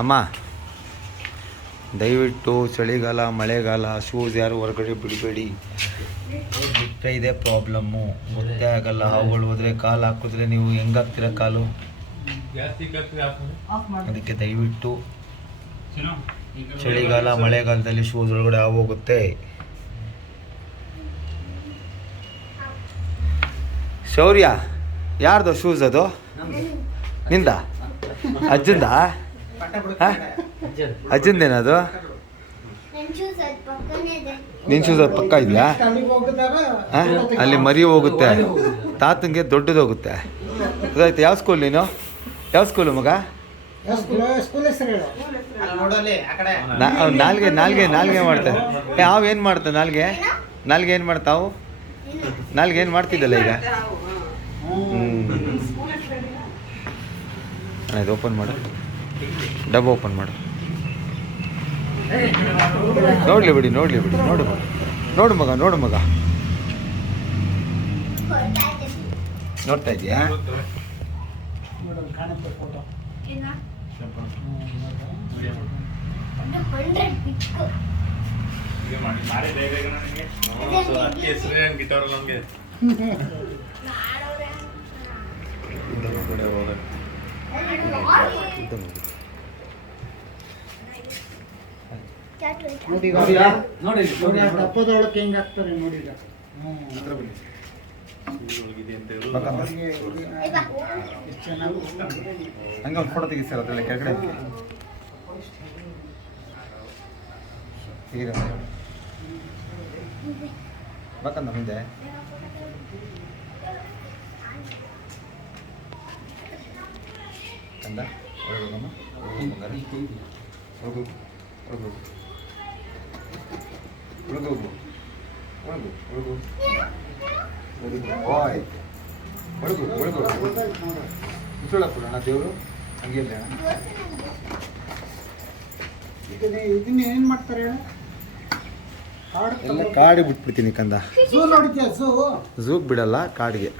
ಅಮ್ಮ ದಯವಿಟ್ಟು ಚಳಿಗಾಲ ಮಳೆಗಾಲ ಶೂಸ್ ಯಾರು ಹೊರಗಡೆ ಬಿಡಬೇಡಿ. ಬಿಟ್ಟರೆ ಇದೆ ಪ್ರಾಬ್ಲಮ್ಮು ಗೊತ್ತೇ ಆಗಲ್ಲ. ಹಾವುಗಳು ಹೋದ್ರೆ ಕಾಲು ಹಾಕಿದ್ರೆ ನೀವು ಹೆಂಗಾಗ್ತೀರ ಕಾಲು? ಅದಕ್ಕೆ ದಯವಿಟ್ಟು ಚಳಿಗಾಲ ಮಳೆಗಾಲದಲ್ಲಿ ಶೂಸ್ ಒಳಗಡೆ ಹಾವು ಹೋಗುತ್ತೆ. ಶೌರ್ಯ ಯಾರ್ದು ಶೂಸ್ ಅದು? ನಿಂದ? ಅಜ್ಜಂದ? ಅಜ್ಜಂದೇನದು? ನಿನ್ ಶೂಸ್ ಅದು ಪಕ್ಕ ಇದೆಯಾ? ಅಲ್ಲಿ ಮರಿ ಹೋಗುತ್ತೆ. ತಾತಂಗೆ ದೊಡ್ಡದು ಹೋಗುತ್ತೆ. ಗೊತ್ತಾಯ್ತು ಯಾವ ಸ್ಕೂಲ್ ನೀನು? ಯಾವ ಸ್ಕೂಲು ಮಗ? ನಾಲ್ಗೆ ನಾಲ್ಗೆ ನಾಲ್ಗೆ ಮಾಡ್ತಾರೆ ಏ ಏನು ಮಾಡ್ತಾ ನಾಲ್ಗೆ? ನಾಲ್ಗೆ ಏನು ಮಾಡ್ತಾವು? ನಾಲ್ಗೆ ಏನು ಮಾಡ್ತಿದ್ದಲ್ಲ ಈಗ? ಇದು ಓಪನ್ ಮಾಡು. ಡಬ್ಬ ಓಪನ್ ಮಾಡು. ನೋಡ್ಲಿ ಬಿಡಿ ನೋಡ್ಲಿ ಬಿಡಿ ನೋಡು ಮಗ. ನೋಡು ಮಗ ನೋಡು ಮಗ. ನೋಡ್ತಾ ಇದೀಯಾ ಗಿಟಾರ್ ಕಾಣುತ್ತೆ ನೋಡಿ ಈಗ ನೋಡಿ ನೋಡಿ ದಪ್ಪದೊಳಕ್ಕೆ ಹೆಂಗ್ ಹಾಕ್ತಾರೆ ನೋಡಿ ಈಗ. ಹಂಗೆ ಒಂದು ಫೋಟೋ ತೆಗಿ ಸರ್ ಅದರಲ್ಲಿ ಕೆಳಗಡೆ ಒಂದು. ಬೇಕಂದ ಮುಂದೆ. ಹೋಗಮ್ಮ ಒಳಗೋಗು ಒಳಗೋಗು ಒಳಗೋಗು ಒಳಗು ಒಳಗು ಬಾಯ್ ಒಳಗು ಒಳಗು ದೇವರು ಹಂಗೆ ಇಲ್ಲ ಏನ್ ಮಾಡ್ತಾರೆ ಎಲ್ಲ ಕಾಡಿಗೆ ಬಿಟ್ಬಿಡ್ತೀನಿ ಕಂದ ಝೂ ನೋಡಿದ್ಯಾ ಝೂ ಝೂಗ್ ಬಿಡಲ್ಲ ಕಾಡಿಗೆ